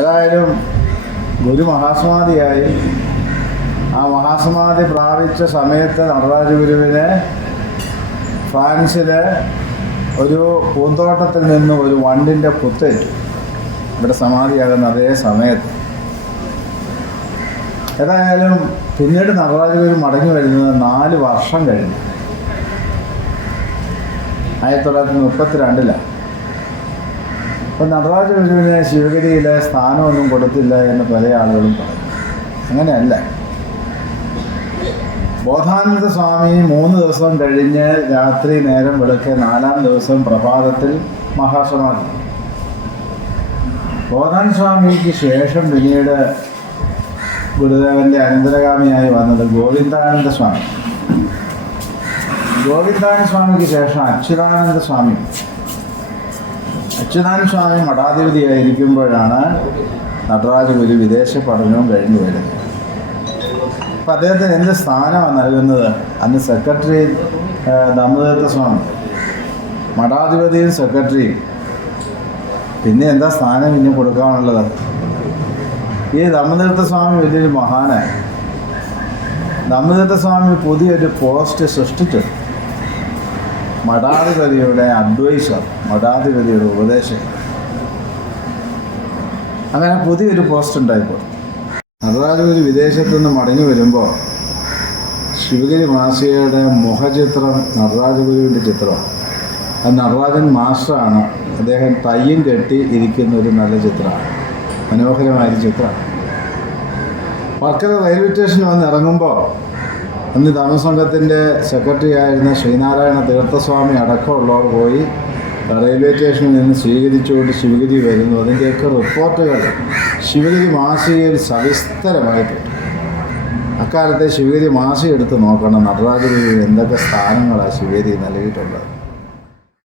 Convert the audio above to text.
ഏതായാലും ഗുരു മഹാസമാധിയായി. ആ മഹാസമാധി പ്രാപിച്ച സമയത്ത് നടരാജ ഗുരുവിന് ഫ്രാൻസിലെ ഒരു പൂന്തോട്ടത്തിൽ നിന്ന് ഒരു വണ്ടിൻ്റെ കുത്തേറ്റു. ഇവിടെ സമാധിയാകുന്ന അതേ സമയത്ത്. ഏതായാലും പിന്നീട് നടരാജ ഗുരു മടങ്ങി വരുന്നത് 4 വർഷം കഴിഞ്ഞു. 1932. അപ്പം നടരാജ ഗുരുവിന് ശിവഗിരിയിലെ സ്ഥാനമൊന്നും കൊടുത്തില്ല എന്ന് പല ആളുകളും പറയും. അങ്ങനെയല്ല. ബോധാനന്ദ സ്വാമി 3 ദിവസം കഴിഞ്ഞ് രാത്രി നേരം വെളുക്കെ 4-ാം ദിവസം പ്രഭാതത്തിൽ മഹാസമാധി. ബോധാനന്ദ സ്വാമിക്ക് ശേഷം പിന്നീട് ഗുരുദേവൻ്റെ അനന്തരഗാമിയായി വന്നത് ഗോവിന്ദാനന്ദ സ്വാമി. ഗോവിന്ദാനന്ദ സ്വാമിക്ക് ശേഷം അച്യുതാനന്ദ സ്വാമി. അച്യുതാനന്ദ സ്വാമി മഠാധിപതിയായിരിക്കുമ്പോഴാണ് നടരാജ ഗുരു വിദേശ പഠനവും കഴിഞ്ഞു വരുന്നത്. അപ്പം അദ്ദേഹത്തിന് എന്ത് സ്ഥാനമാണ് നൽകുന്നത്? അന്ന് സെക്രട്ടറി ദമ്മദത്ത സ്വാമി, മഠാധിപതിയും സെക്രട്ടറിയും. പിന്നെ എന്താ സ്ഥാനം ഇനി കൊടുക്കാനുള്ളത്? ഈ ദമ്മദത്ത സ്വാമി വലിയൊരു മഹാനാണ്. ദമ്മദത്ത സ്വാമി പുതിയൊരു പോസ്റ്റ് സൃഷ്ടിച്ചു. മഠാധിപതിയുടെ അഡ്വൈസർ, മഠാധിപതിയുടെ ഉപദേശകൻ. അങ്ങനെ പുതിയൊരു പോസ്റ്റ് ഉണ്ടായിപ്പോൾ. നടരാജ ഗുരു വിദേശത്തു നിന്ന് മടങ്ങി വരുമ്പോൾ ശിവഗിരി മാസികയുടെ മുഖചിത്രം നടരാജ ഗുരുവിൻ്റെ ചിത്രമാണ്. അത് നടരാജൻ മാസ്റ്ററാണ്. അദ്ദേഹം തയ്യും കെട്ടി ഇരിക്കുന്ന ഒരു നല്ല ചിത്രമാണ്. മനോഹരമായൊരു ചിത്രമാണ്. വർക്കല റെയിൽവേ സ്റ്റേഷനിൽ വന്ന് ഇറങ്ങുമ്പോൾ അന്ന് ധർമ്മസംഘത്തിൻ്റെ സെക്രട്ടറി ആയിരുന്ന ശ്രീനാരായണ തീർത്ഥസ്വാമി അടക്കമുള്ളവർ പോയി റെയിൽവേ സ്റ്റേഷനിൽ നിന്ന് സ്വീകരിച്ചുകൊണ്ട് ശിവഗിരി വരുന്നു. അതിൻ്റെയൊക്കെ റിപ്പോർട്ടുകൾ ശിവഗിരി മാസികയിൽ സവിസ്തരമായിട്ടുണ്ട്. അക്കാലത്തെ ശിവഗിരി മാസിക എടുത്ത് നോക്കണം നടരാജ ഗുരുവിന് എന്തൊക്കെ സ്ഥാനങ്ങളാണ് ശിവഗിരി നൽകിയിട്ടുള്ളത്.